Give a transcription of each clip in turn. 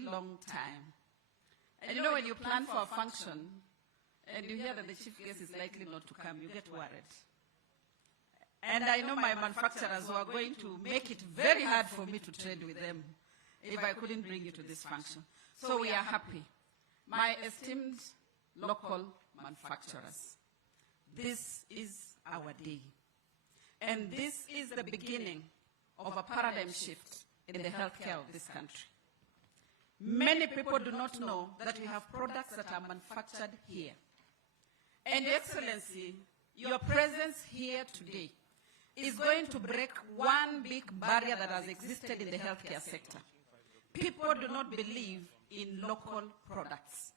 very long time. And you know, when you plan for a function and you hear that the chief guest is likely not to come, you get worried. And I know my manufacturers who are going to make it very hard for me to trade with them if I couldn't bring you to this function. So we are happy. My esteemed local manufacturers, this is our day. And this is the beginning of a paradigm shift in the healthcare of this country. Many people do not know that we have products that are manufactured here. And Your Excellency, your presence here today is going to break one big barrier that has existed in the healthcare sector. People do not believe in local products.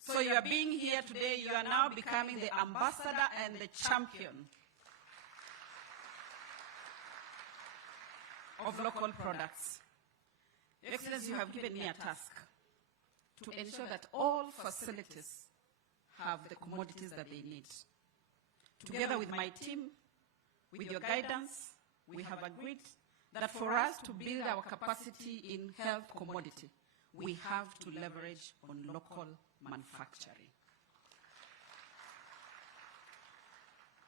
So you are being here today, you are now becoming the ambassador and the champion of local products. Your Excellency, you have given me a task to ensure that all facilities have the commodities that they need. Together with my team, with your guidance, we have agreed that for us to build our capacity in health commodity, we have to leverage on local manufacturing.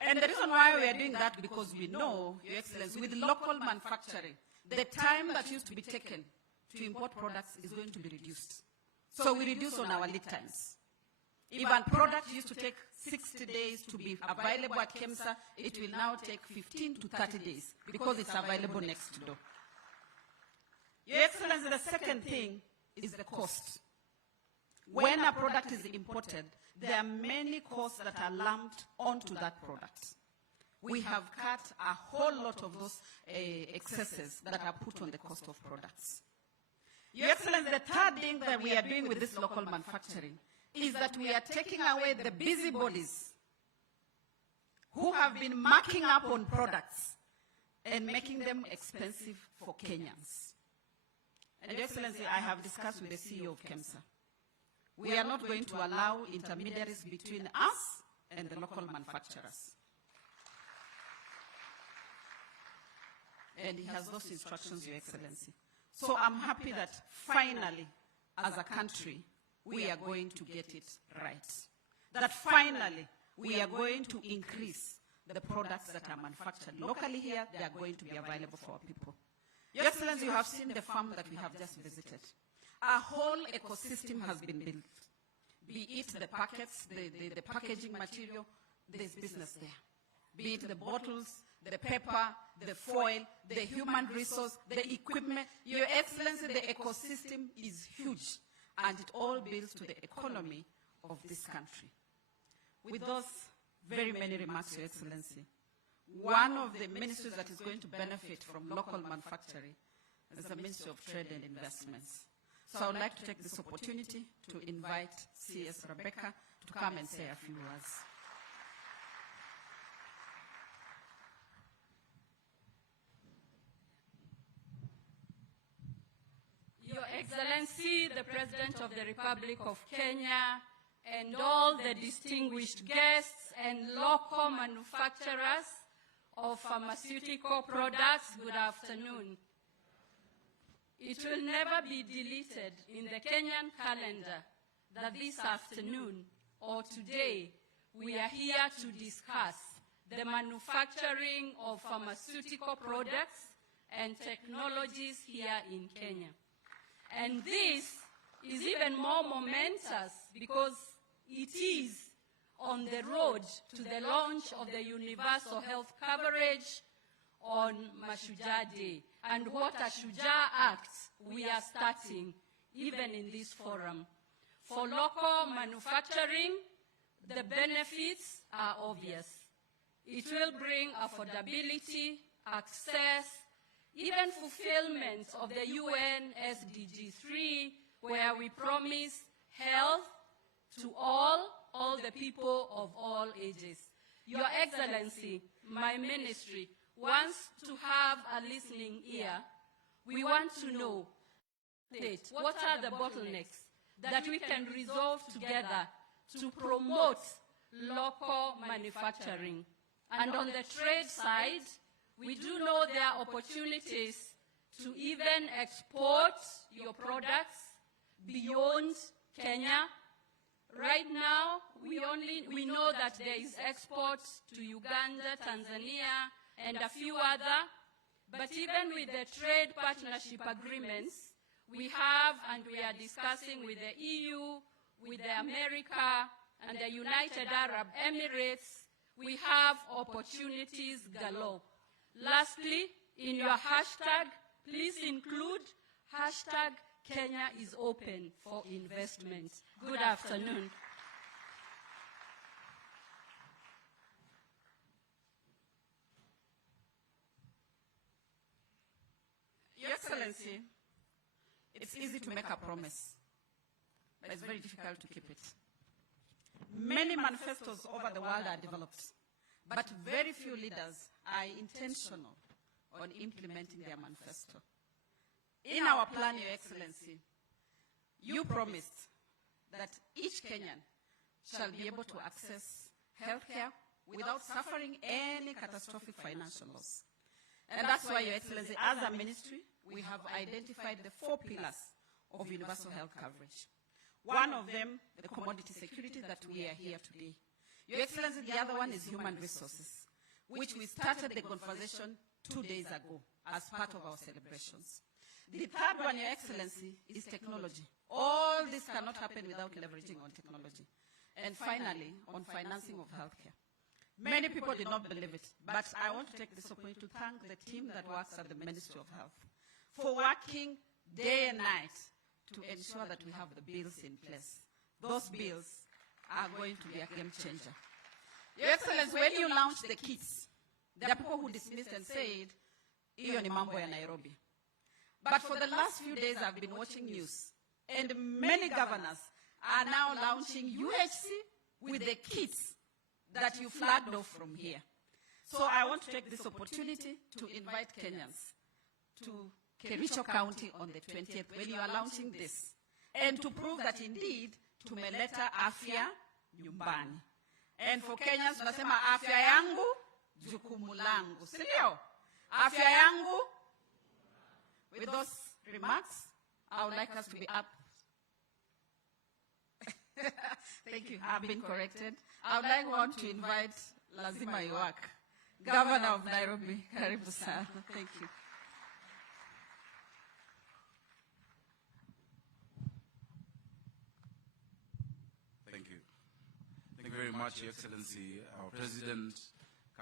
And the reason why we are doing that, because we know, Your Excellency, with local manufacturing, the time that used to be taken to import products is going to be reduced. So we reduce on our lead times. If a product used to take 60 days to be available at KEMSA, it will now take 15 to 30 days because it's available next door. Your Excellency, the second thing is the cost. When a product is imported, there are many costs that are lumped onto that product. We have cut a whole lot of those excesses that are put on the cost of products. Your Excellency, the third thing that we are doing with this local manufacturing is that we are taking away the busybodies who have been marking up on products and making them expensive for Kenyans. And Your Excellency, I have discussed with the CEO of KEMSA. We are not going to allow intermediaries between us and the local manufacturers. And he has those instructions, Your Excellency. So I'm happy that finally, as a country, we are going to get it right. That finally, we are going to increase the products that are manufactured locally here. They are going to be available for our people. Your Excellency, you have seen the farm that we have just visited. A whole ecosystem has been built. Be it the packets, the packaging material, there's business there. Be it the bottles, the paper, the foil, the human resource, the equipment. Your Excellency, the ecosystem is huge, and it all builds to the economy of this country. With those very many remarks, Your Excellency, one of the ministries that is going to benefit from local manufacturing is the Ministry of Trade and Investments. So I would like to take this opportunity to invite CS Rebecca to come and say a few words. Your Excellency, the President of the Republic of Kenya, and all the distinguished guests and local manufacturers of pharmaceutical products, good afternoon. It will never be deleted in the Kenyan calendar that this afternoon or today we are here to discuss the manufacturing of pharmaceutical products and technologies here in Kenya. And this is even more momentous because it is on the road to the launch of the universal health coverage on Mashujaa Day. And what a Shujaa Act we are starting even in this forum. For local manufacturing, the benefits are obvious. It will bring affordability, access, even fulfillment of the UN SDG 3, where we promise health to all the people of all ages. Your Excellency, my ministry wants to have a listening ear. We want to know what are the bottlenecks that we can resolve together to promote local manufacturing. And on the trade side, we do know there are opportunities to even export your products. beyond Kenya. Right now, we know that there is exports to Uganda, Tanzania, and a few other. But even with the trade partnership agreements, we have and we are discussing with the EU, with the America, and the United Arab Emirates, we have opportunities galore. Lastly, in your hashtag, please include hashtag Kenya is open for investment. Good afternoon. Your Excellency, it's easy to make a promise, but it's very difficult to keep it. Many manifestos over the world are developed, but very few leaders are intentional on implementing their manifesto. In our plan, Your Excellency, you promised that each Kenyan shall be able to access healthcare without suffering any catastrophic financial loss. And that's why, Your Excellency, as a ministry, we have identified the 4 pillars of universal health coverage. One of them, the commodity security that we are here today. Your Excellency, the other one is human resources, which we started the conversation 2 days ago as part of our celebrations. The third one, Your Excellency, is technology. All this cannot happen without leveraging on technology. And finally, on financing of healthcare. Many people did not believe it, but I want to take this opportunity to thank the team that works at the Ministry of Health for working day and night to ensure that we have the bills in place. Those bills are going to be a game changer. Your Excellency, when you launched the kits, there are people who dismissed and said, "Iyo ni mambo ya Nairobi." But for the last few days, I've been watching news, and many governors are now launching UHC with the kits that you flagged off from here. So I want to take this opportunity to invite Kenyans to Kericho County on the 20th when you are launching this, and to prove that indeed tumeleta afya nyumbani. And for Kenyans, tunasema afya yangu jukumu langu, si ndio? Afya yangu. With those remarks, I would like us to be up. Thank you. I've been corrected. I would want to invite Lazima Iwak, Governor of Nairobi. Karibu sana. Thank you. Thank you. Thank you very much, Your Excellency, our President,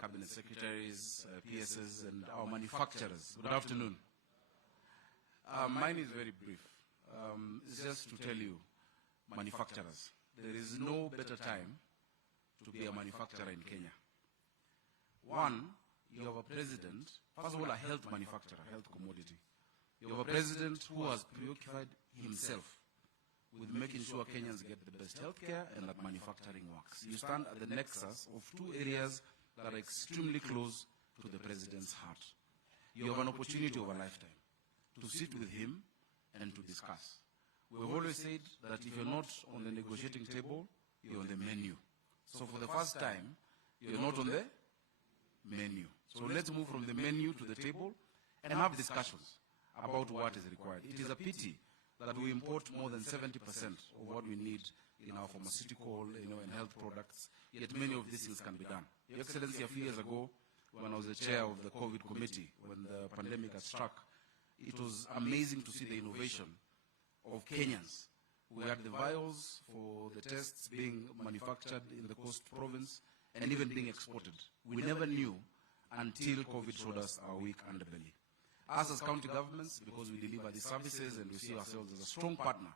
Cabinet Secretaries, PSs, and our manufacturers. Good afternoon. Mine is very brief. It's just to tell you, manufacturers, there is no better time to be a manufacturer in Kenya. One, you have a president, first of all, a health manufacturer, health commodity. You have a president who has preoccupied himself with making sure Kenyans get the best health care and that manufacturing works. You stand at the nexus of 2 areas that are extremely close to the president's heart. You have an opportunity of a lifetime to sit with him and to discuss. We've always said that if you're not on the negotiating table, you're on the menu. So for the first time, you're not on the menu. So let's move from the menu to the table and have discussions about what is required. It is a pity that we import more than 70% of what we need in our pharmaceutical, and health products, yet many of these things can be done. Your Excellency, a few years ago, when I was the chair of the COVID committee, when the pandemic had struck, it was amazing to see the innovation of Kenyans. We had the vials for the tests being manufactured in the Coast Province and even being exported. We never knew until COVID showed us our weak underbelly. Us as county governments, because we deliver these services and we see ourselves as a strong partner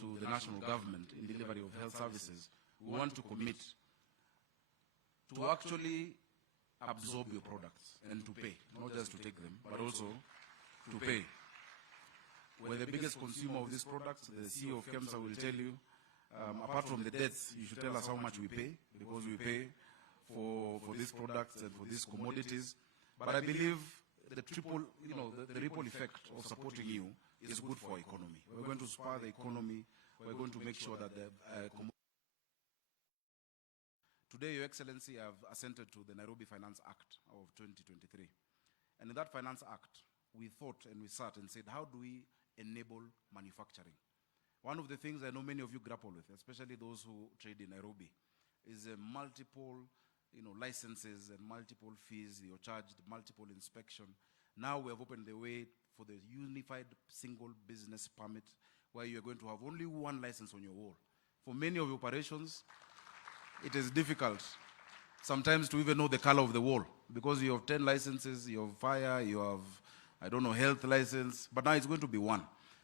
to the national government in delivery of health services, we want to commit to actually absorb your products and to pay, not just to take them, but also to pay. We're the biggest consumer of these products. The CEO of KEMSA will tell you, apart from the debts, you should tell us how much we pay, because we pay for these products and for these commodities. But I believe the triple, the ripple effect of supporting you is good for our economy. We're going to spur the economy. We're going to make sure that the Today, Your Excellency, I have assented to the Nairobi Finance Act of 2023. And in that Finance Act, we thought and we sat and said, how do we enable manufacturing? One of the things I know many of you grapple with, especially those who trade in Nairobi, is multiple licenses and multiple fees. You're charged, multiple inspection. Now we have opened the way for the unified single business permit, where you're going to have only one license on your wall. For many of your operations, it is difficult sometimes to even know the color of the wall, because you have 10 licenses, you have fire, you have, I don't know, health license, but now it's going to be one.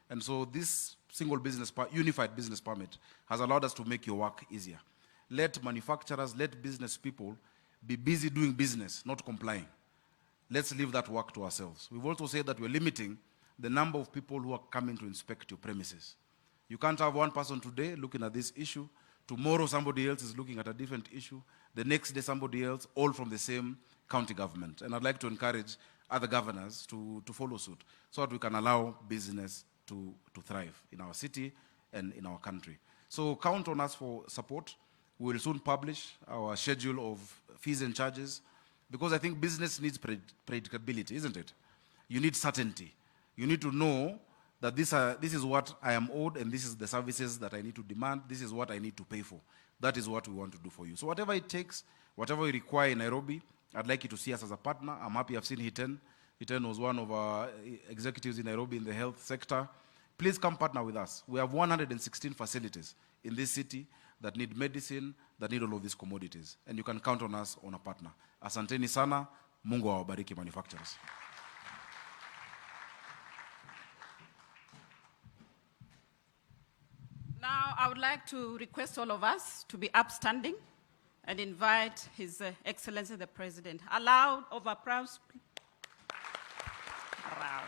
And so this single business, unified business permit has allowed us to make your work easier. Let manufacturers, let business people be busy doing business, not complying. Let's leave that work to ourselves. We've also said that we're limiting the number of people who are coming to inspect your premises. You can't have one person today looking at this issue, tomorrow somebody else is looking at a different issue, the next day somebody else, all from the same county government. And I'd like to encourage other governors to follow suit, so that we can allow business to thrive in our city and in our country. So count on us for support. We will soon publish our schedule of fees and charges, because I think business needs predictability, isn't it? You need certainty. You need to know that this is what I am owed, and this is the services that I need to demand, this is what I need to pay for. That is what we want to do for you. So whatever it takes, whatever you require in Nairobi, I'd like you to see us as a partner. I'm happy I've seen Hiten. Hiten was one of our executives in Nairobi in the health sector. Please come partner with us. We have 116 facilities in this city that need medicine, that need all of these commodities. And you can count on us on a partner. Asanteni sana, Mungu awabariki manufacturers. Now, I would like to request all of us to be upstanding and invite His Excellency the President. A loud of applause. Wow.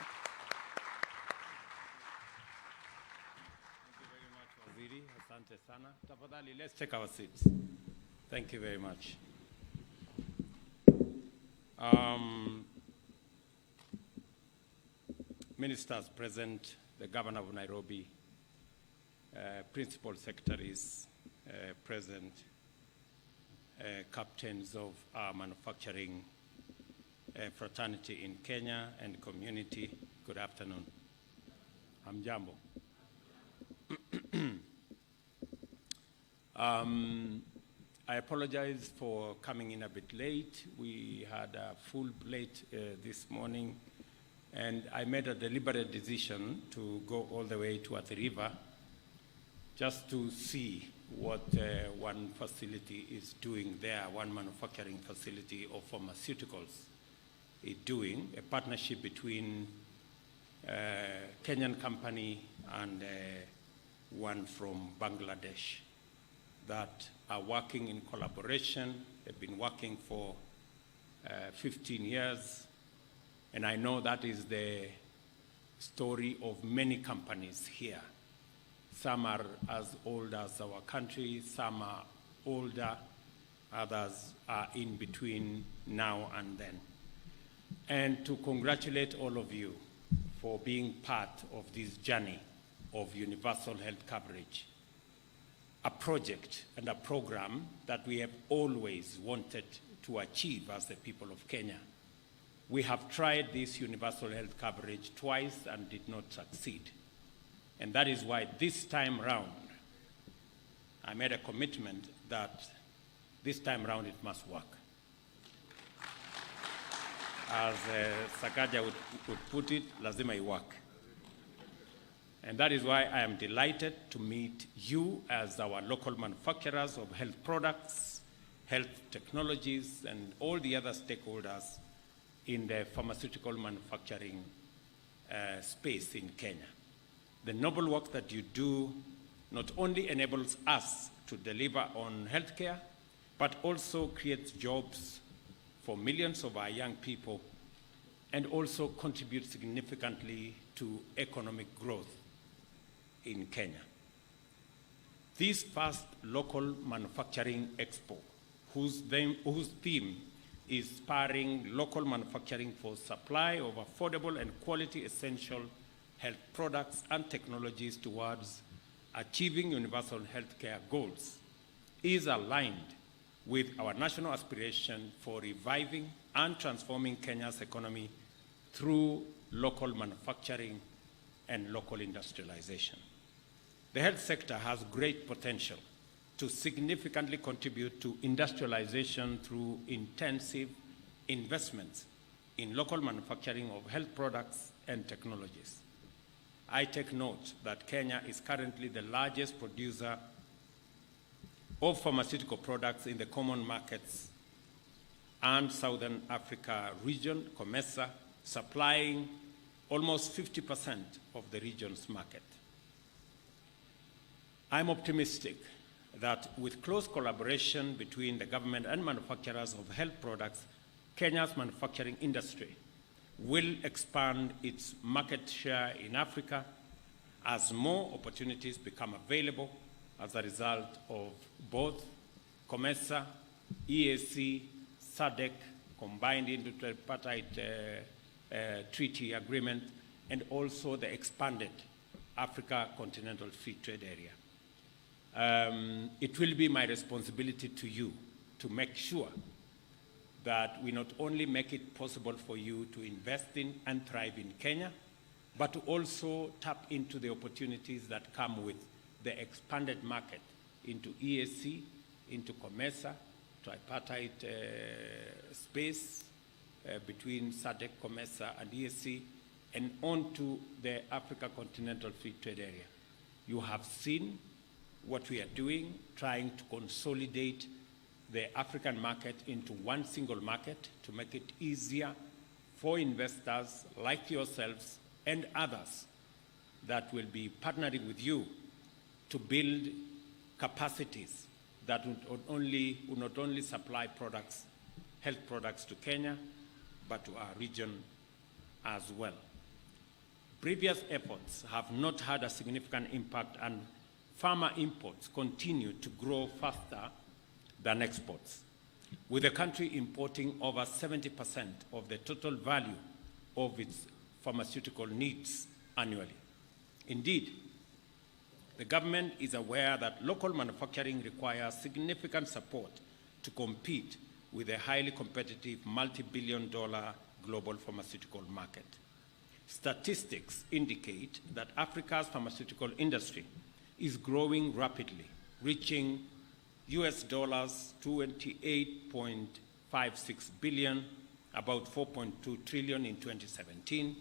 Thank you very much, Waziri. Asante sana. Tafadhali, let's take our seats. Thank you very much. Ministers present, the Governor of Nairobi, Principal Secretaries present, captains of our manufacturing fraternity in Kenya and community, good afternoon. Hamjambo. I apologize for coming in a bit late. We had a full plate this morning, and I made a deliberate decision to go all the way to Athi River just to see what one facility is doing there, one manufacturing facility of pharmaceuticals is doing, a partnership between Kenyan company and one from Bangladesh that are working in collaboration. They've been working for 15 years, and I know that is the story of many companies here. Some are as old as our country, some are older, others are in between now and then. And to congratulate all of you for being part of this journey of universal health coverage, a project and a program that we have always wanted to achieve as the people of Kenya. We have tried this universal health coverage twice and did not succeed. And that is why this time round, I made a commitment that this time round it must work. As Sakaja would put it, lazima work. And that is why I am delighted to meet you as our local manufacturers of health products, health technologies, and all the other stakeholders in the pharmaceutical manufacturing space in Kenya. The noble work that you do not only enables us to deliver on healthcare, but also creates jobs for millions of our young people and also contributes significantly to economic growth in Kenya. This first local manufacturing expo, whose theme is spurring local manufacturing for supply of affordable and quality essential health products and technologies towards achieving universal healthcare goals, is aligned with our national aspiration for reviving and transforming Kenya's economy through local manufacturing and local industrialization. The health sector has great potential to significantly contribute to industrialization through intensive investments in local manufacturing of health products and technologies. I take note that Kenya is currently the largest producer of pharmaceutical products in the common markets and Southern Africa region, COMESA, supplying almost 50% of the region's market. I'm optimistic that with close collaboration between the government and manufacturers of health products, Kenya's manufacturing industry will expand its market share in Africa as more opportunities become available as a result of both COMESA, EAC, SADC, combined into tripartite treaty agreement, and also the expanded Africa Continental Free Trade Area. It will be my responsibility to you to make sure that we not only make it possible for you to invest in and thrive in Kenya, but to also tap into the opportunities that come with the expanded market into EAC, into COMESA, tripartite space between SADC, COMESA, and EAC, and onto the Africa Continental Free Trade Area. You have seen what we are doing, trying to consolidate the African market into one single market to make it easier for investors like yourselves and others that will be partnering with you to build capacities that would not only supply products, health products to Kenya, but to our region as well. Previous efforts have not had a significant impact, and farmer imports continue to grow faster than exports, with the country importing over 70% of the total value of its pharmaceutical needs annually. Indeed, the government is aware that local manufacturing requires significant support to compete with a highly competitive multi-billion-dollar global pharmaceutical market. Statistics indicate that Africa's pharmaceutical industry is growing rapidly, reaching US dollars 28.56 billion, about 4.2 trillion in 2017,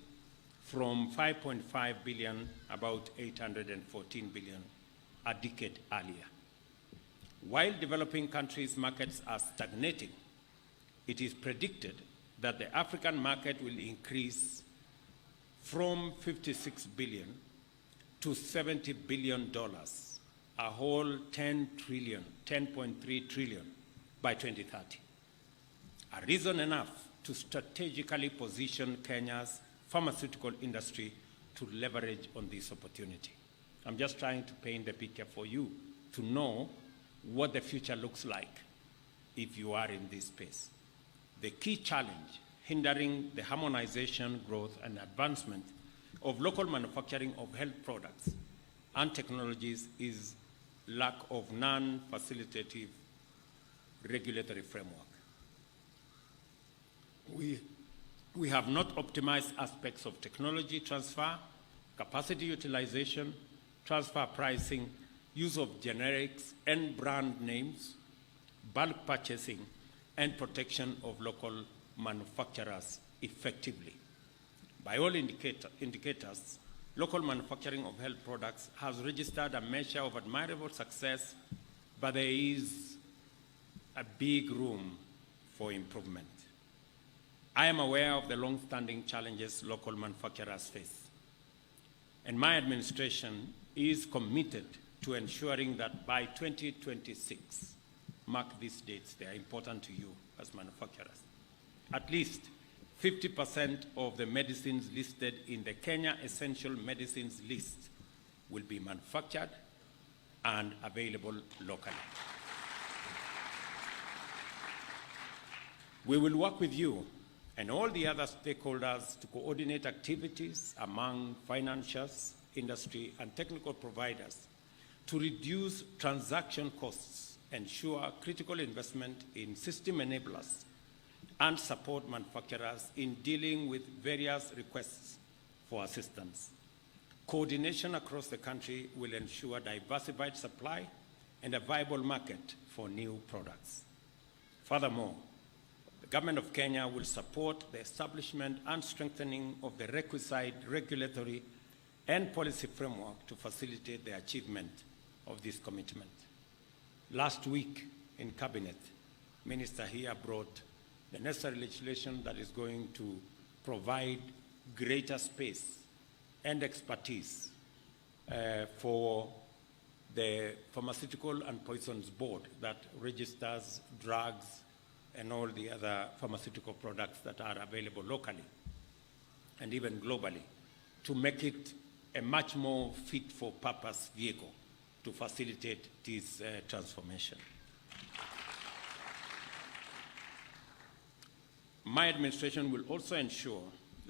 from 5.5 billion, about 814 billion, a decade earlier. While developing countries' markets are stagnating, it is predicted that the African market will increase from 56 billion to $70 billion, a whole 10.3 trillion by 2030. A reason enough to strategically position Kenya's pharmaceutical industry to leverage on this opportunity. I'm just trying to paint the picture for you to know what the future looks like if you are in this space. The key challenge hindering the harmonization, growth, and advancement of local manufacturing of health products and technologies is lack of non-facilitative regulatory framework. We have not optimized aspects of technology transfer, capacity utilization, transfer pricing, use of generics and brand names, bulk purchasing, and protection of local manufacturers effectively. By all indicators, local manufacturing of health products has registered a measure of admirable success, but there is a big room for improvement. I am aware of the long-standing challenges local manufacturers face, and my administration is committed to ensuring that by 2026, mark these dates, they are important to you as manufacturers, at least 50% of the medicines listed in the Kenya Essential Medicines List will be manufactured and available locally. We will work with you and all the other stakeholders to coordinate activities among financiers, industry, and technical providers to reduce transaction costs, ensure critical investment in system enablers, and support manufacturers in dealing with various requests for assistance. Coordination across the country will ensure diversified supply and a viable market for new products. Furthermore, the Government of Kenya will support the establishment and strengthening of the requisite regulatory and policy framework to facilitate the achievement of this commitment. Last week in Cabinet, Minister here brought the necessary legislation that is going to provide greater space and expertise for the Pharmaceutical and Poisons Board that registers drugs and all the other pharmaceutical products that are available locally and even globally, to make it a much more fit-for-purpose vehicle to facilitate this transformation. My administration will also ensure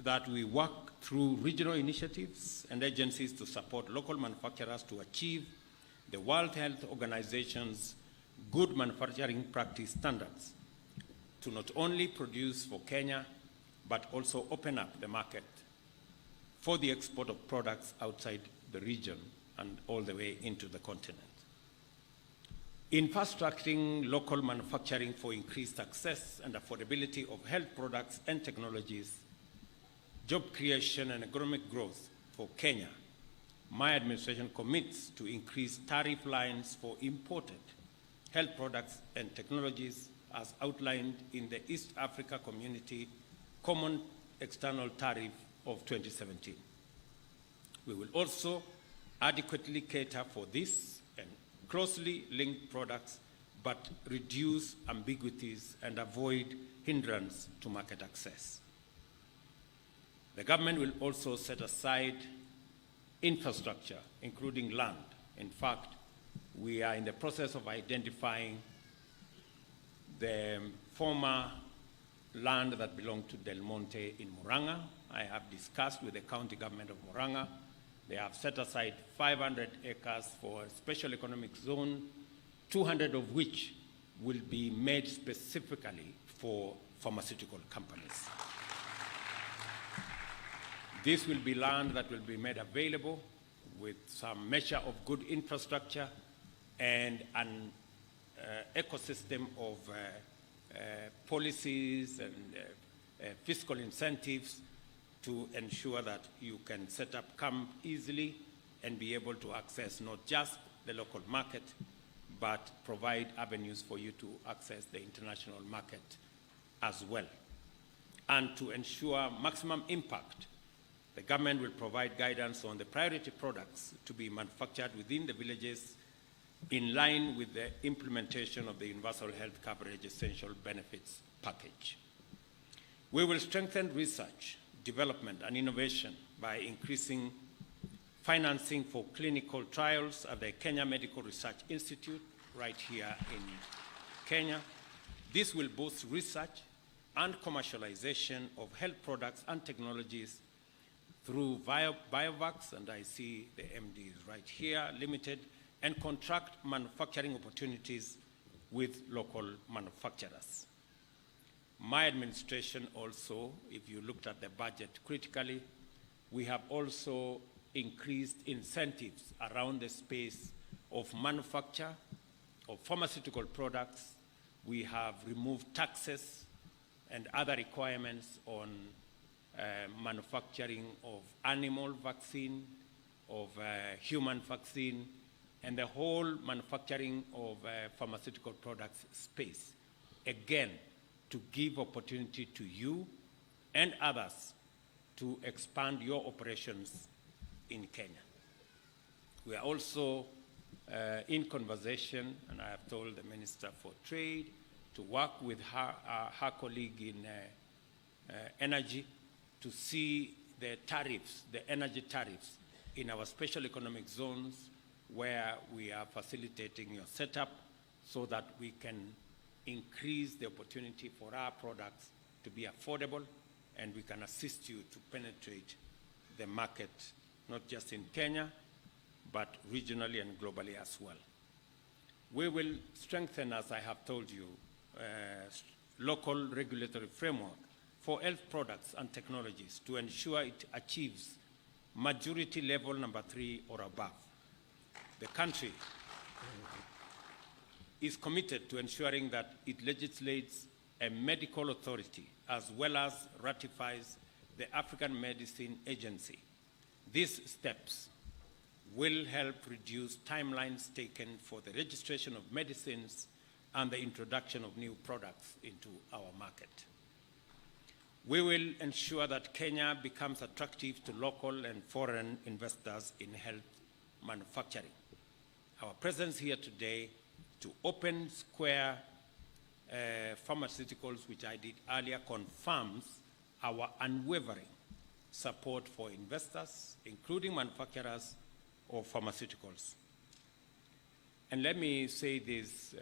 that we work through regional initiatives and agencies to support local manufacturers to achieve the World Health Organization's good manufacturing practice standards, to not only produce for Kenya, but also open up the market for the export of products outside the region and all the way into the continent. Infrastructuring local manufacturing for increased access and affordability of health products and technologies, job creation and economic growth for Kenya, my administration commits to increase tariff lines for imported health products and technologies as outlined in the East Africa Community Common External Tariff of 2017. We will also adequately cater for this and closely linked products, but reduce ambiguities and avoid hindrance to market access. The government will also set aside infrastructure, including land. In fact, we are in the process of identifying the former land that belonged to Del Monte in Murang'a. I have discussed with the county government of Murang'a. They have set aside 500 acres for a special economic zone, 200 of which will be made specifically for pharmaceutical companies. This will be land that will be made available with some measure of good infrastructure and an ecosystem of policies and fiscal incentives to ensure that you can set up camp easily and be able to access not just the local market, but provide avenues for you to access the international market as well. And to ensure maximum impact, the government will provide guidance on the priority products to be manufactured within the villages in line with the implementation of the Universal Health Coverage Essential Benefits Package. We will strengthen research, development, and innovation by increasing financing for clinical trials at the Kenya Medical Research Institute right here in Kenya. This will boost research and commercialization of health products and technologies through Biovacs, and I see the MD is right here, Limited, and contract manufacturing opportunities with local manufacturers. My administration also, if you looked at the budget critically, we have also increased incentives around the space of manufacture of pharmaceutical products. We have removed taxes and other requirements on manufacturing of animal vaccine, of human vaccine, and the whole manufacturing of pharmaceutical products space. Again, to give opportunity to you and others to expand your operations in Kenya. We are also in conversation, and I have told the Minister for Trade to work with her colleague in energy to see the tariffs, the energy tariffs in our special economic zones where we are facilitating your setup so that we can increase the opportunity for our products to be affordable, and we can assist you to penetrate the market, not just in Kenya, but regionally and globally as well. We will strengthen, as I have told you, local regulatory framework for health products and technologies to ensure it achieves majority level number 3 or above. The country is committed to ensuring that it legislates a medical authority as well as ratifies the African Medicine Agency. These steps will help reduce timelines taken for the registration of medicines and the introduction of new products into our market. We will ensure that Kenya becomes attractive to local and foreign investors in health manufacturing. Our presence here today to open Square Pharmaceuticals, which I did earlier, confirms our unwavering support for investors, including manufacturers of pharmaceuticals. And let me say this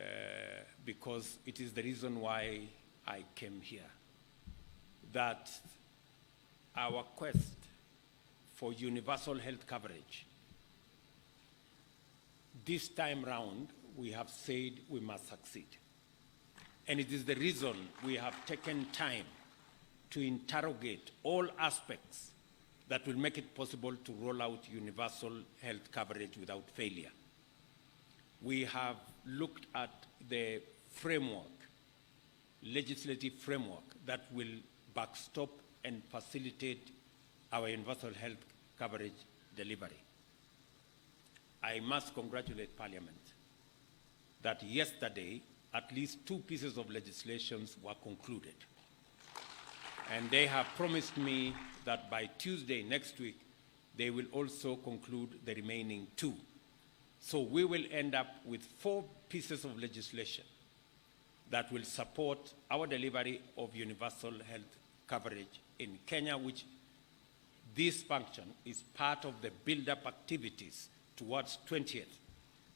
because it is the reason why I came here, that our quest for universal health coverage, this time round, we have said we must succeed. And it is the reason we have taken time to interrogate all aspects that will make it possible to roll out universal health coverage without failure. We have looked at the framework, legislative framework, that will backstop and facilitate our universal health coverage delivery. I must congratulate Parliament that yesterday at least 2 pieces of legislation were concluded. And they have promised me that by Tuesday next week, they will also conclude the remaining 2. So we will end up with 4 pieces of legislation that will support our delivery of universal health coverage in Kenya, which this function is part of the build-up activities towards 20th,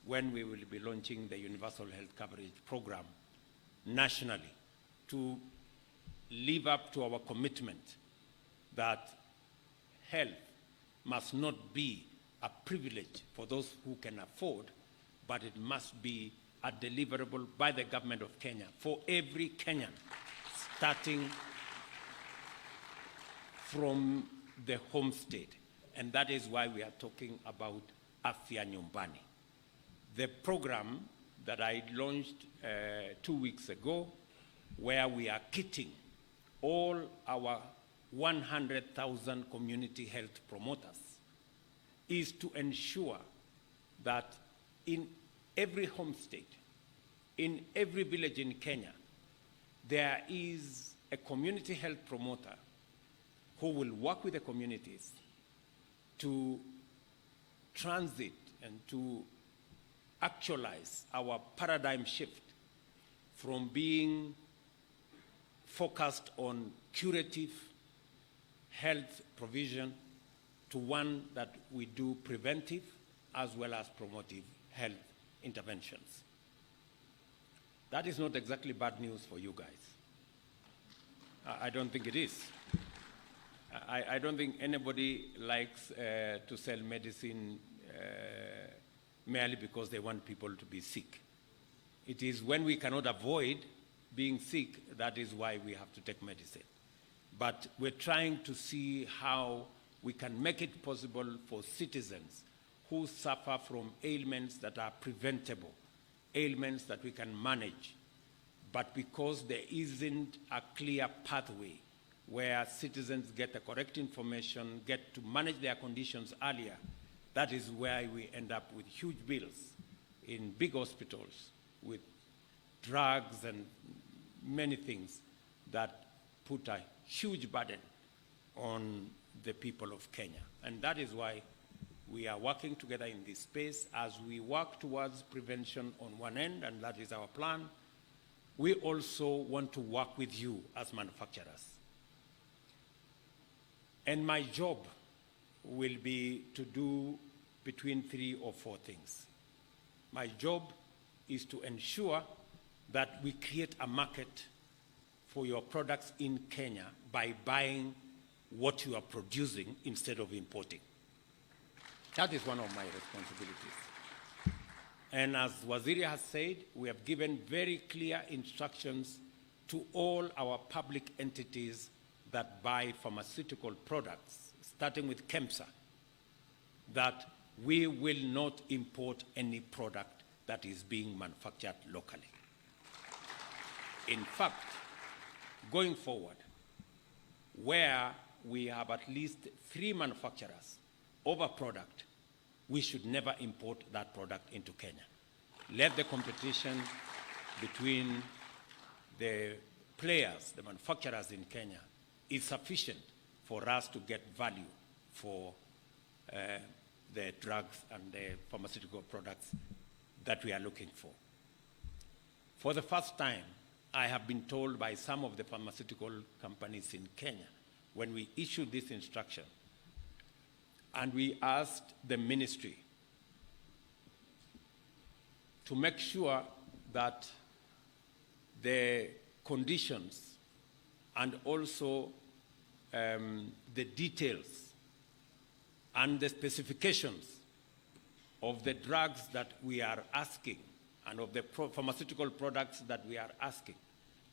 when we will be launching the universal health coverage program nationally to live up to our commitment that health must not be a privilege for those who can afford, but it must be a deliverable by the government of Kenya for every Kenyan, starting from the home state. And that is why we are talking about Afya Nyumbani. The program that I launched 2 weeks ago, where we are kitting all our 100,000 community health promoters, is to ensure that in every home state, in every village in Kenya, there is a community health promoter who will work with the communities to transit and to actualize our paradigm shift from being focused on curative health provision to one that we do preventive as well as promotive health interventions. That is not exactly bad news for you guys. I don't think it is. I don't think anybody likes to sell medicine merely because they want people to be sick. It is when we cannot avoid being sick, that is why we have to take medicine. But we're trying to see how we can make it possible for citizens who suffer from ailments that are preventable, ailments that we can manage, but because there isn't a clear pathway where citizens get the correct information, get to manage their conditions earlier, that is where we end up with huge bills in big hospitals with drugs and many things that put a huge burden on the people of Kenya. And that is why we are working together in this space as we work towards prevention on one end, and that is our plan. We also want to work with you as manufacturers. And my job will be to do between 3 or 4 things. My job is to ensure that we create a market for your products in Kenya by buying what you are producing instead of importing. That is one of my responsibilities. And as Waziri has said, we have given very clear instructions to all our public entities that buy pharmaceutical products, starting with KEMSA, that we will not import any product that is being manufactured locally. In fact, going forward, where we have at least 3 manufacturers of a product, we should never import that product into Kenya. Let the competition between the players, the manufacturers in Kenya, is sufficient for us to get value for the drugs and the pharmaceutical products that we are looking for. For the first time, I have been told by some of the pharmaceutical companies in Kenya, when we issued this instruction, and we asked the ministry to make sure that the conditions and also the details and the specifications of the drugs that we are asking and of the pharmaceutical products that we are asking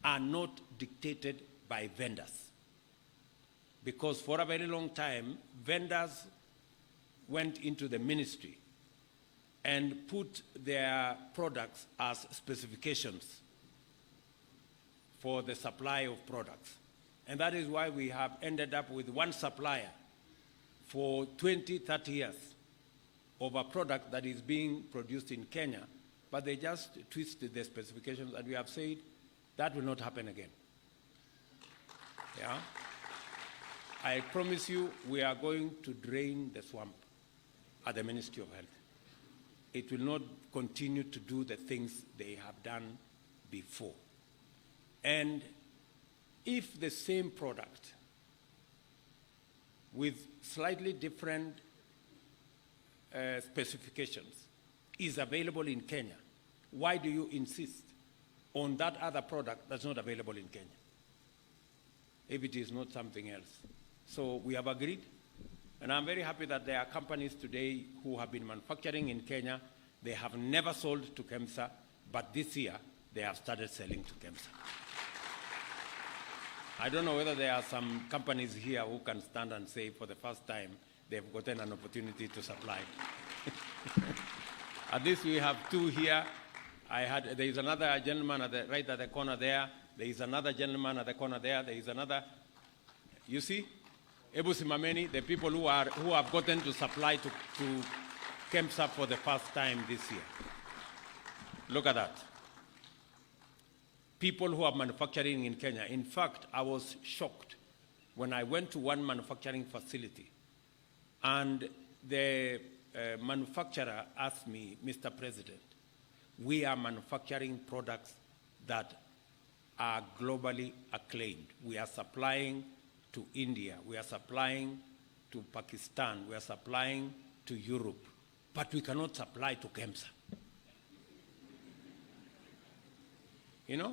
are not dictated by vendors. Because for a very long time, vendors went into the ministry and put their products as specifications for the supply of products. And that is why we have ended up with one supplier for 20, 30 years of a product that is being produced in Kenya, but they just twisted the specifications, and we have said that will not happen again. Yeah? I promise you, we are going to drain the swamp at the Ministry of Health. It will not continue to do the things they have done before. And if the same product with slightly different specifications is available in Kenya, why do you insist on that other product that's not available in Kenya, if it is not something else? So we have agreed, and I'm very happy that there are companies today who have been manufacturing in Kenya. They have never sold to KEMSA, but this year they have started selling to KEMSA. I don't know whether there are some companies here who can stand and say for the first time they've gotten an opportunity to supply. At least we have 2 here. There is another gentleman right at the corner there. There is another gentleman at the corner there. There is another. You see? Ebu Simameni, the people who have gotten to supply to KEMSA for the first time this year. Look at that. People who are manufacturing in Kenya. In fact, I was shocked when I went to one manufacturing facility and the manufacturer asked me, Mr. President, we are manufacturing products that are globally acclaimed. We are supplying to India, we are supplying to Pakistan, we are supplying to Europe, but we cannot supply to KEMSA. You know?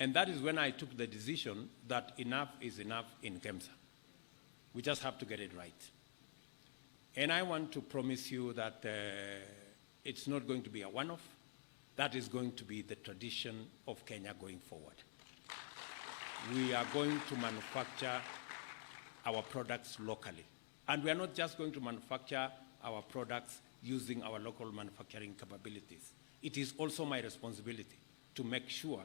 And that is when I took the decision that enough is enough in KEMSA. We just have to get it right. And I want to promise you that it's not going to be a one-off. That is going to be the tradition of Kenya going forward. We are going to manufacture our products locally. And we are not just going to manufacture our products using our local manufacturing capabilities. It is also my responsibility to make sure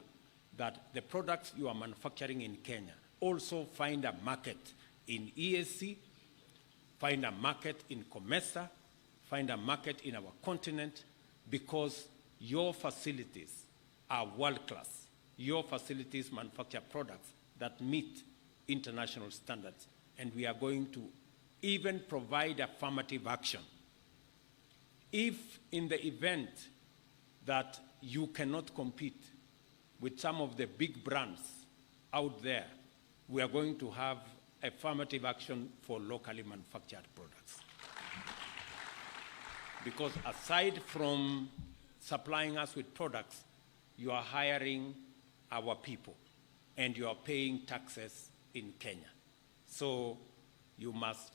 that the products you are manufacturing in Kenya also find a market in EAC, find a market in COMESA, find a market in our continent, because your facilities are world-class. Your facilities manufacture products that meet international standards, and we are going to even provide affirmative action. If in the event that you cannot compete with some of the big brands out there, we are going to have affirmative action for locally manufactured products. Because aside from supplying us with products, you are hiring our people and you are paying taxes in Kenya. So you must,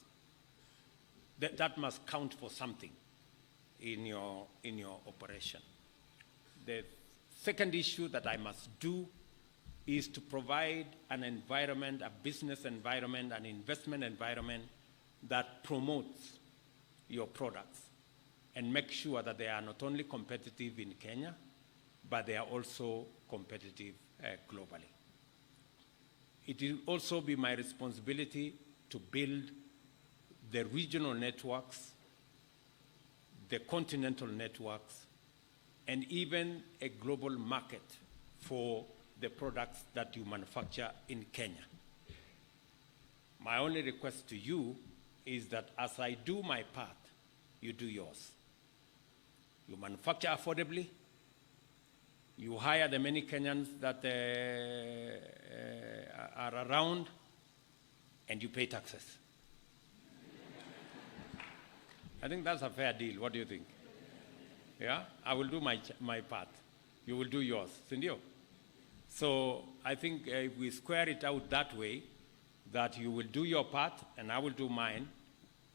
that must count for something in your operation. The second issue that I must do is to provide an environment, a business environment, an investment environment that promotes your products and make sure that they are not only competitive in Kenya, but they are also competitive globally. It will also be my responsibility to build the regional networks, the continental networks, and even a global market for the products that you manufacture in Kenya. My only request to you is that as I do my part, you do yours. You manufacture affordably, you hire the many Kenyans that are around, and you pay taxes. I think that's a fair deal. What do you think? Yeah? I will do my part. You will do yours. Sindio? So I think if we square it out that way, that you will do your part and I will do mine,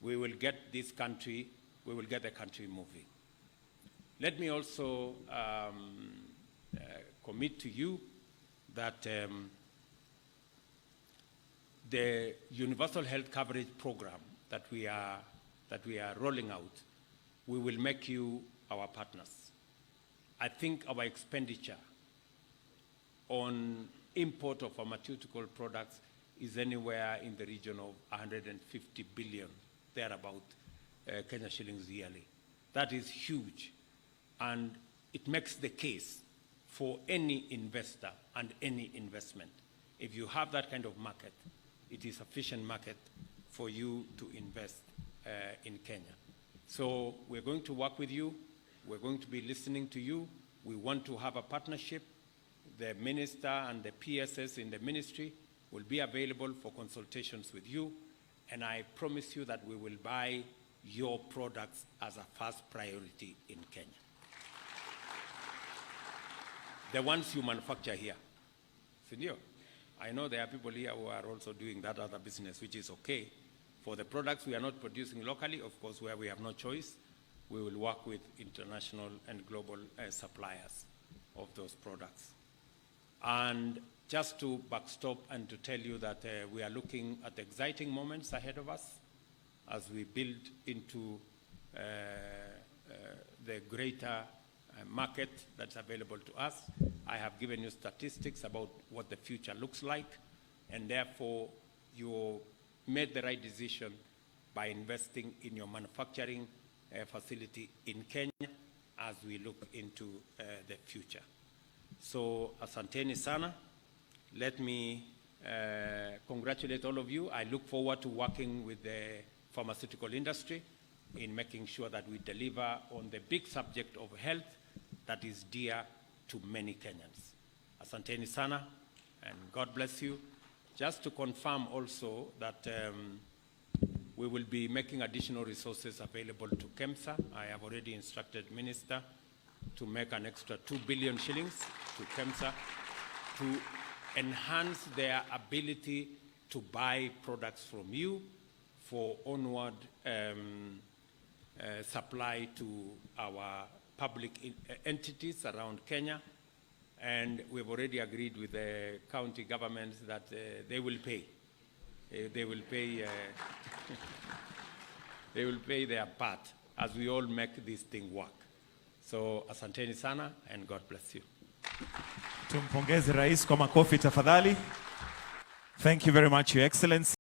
we will get this country, we will get the country moving. Let me also commit to you that the universal health coverage program that we are rolling out, we will make you our partners. I think our expenditure on import of pharmaceutical products is anywhere in the region of 150 billion, thereabout, Kenya shillings yearly. That is huge, and it makes the case for any investor and any investment. If you have that kind of market, it is sufficient market for you to invest in Kenya. So we're going to work with you. We're going to be listening to you. We want to have a partnership. The minister and the PSS in the ministry will be available for consultations with you, and I promise you that we will buy your products as a first priority in Kenya. The ones you manufacture here. Senor, I know there are people here who are also doing that other business, which is okay. For the products we are not producing locally, of course, where we have no choice, we will work with international and global suppliers of those products. And just to backstop and to tell you that we are looking at exciting moments ahead of us as we build into the greater market that's available to us. I have given you statistics about what the future looks like, and therefore you made the right decision by investing in your manufacturing facility in Kenya as we look into the future. So, asanteni sana. Let me congratulate all of you. I look forward to working with the pharmaceutical industry in making sure that we deliver on the big subject of health that is dear to many Kenyans. Asanteni sana, and God bless you. Just to confirm also that we will be making additional resources available to KEMSA. I have already instructed Minister to make an extra 2 billion shillings to KEMSA to enhance their ability to buy products from you for onward supply to our public entities around Kenya. And we've already agreed with the county governments that they will pay. They will pay. They will pay their part as we all make this thing work. So asanteni sana, and God bless you. Tumpongeze Rais kwa makofi tafadhali. Thank you very much, Your Excellency.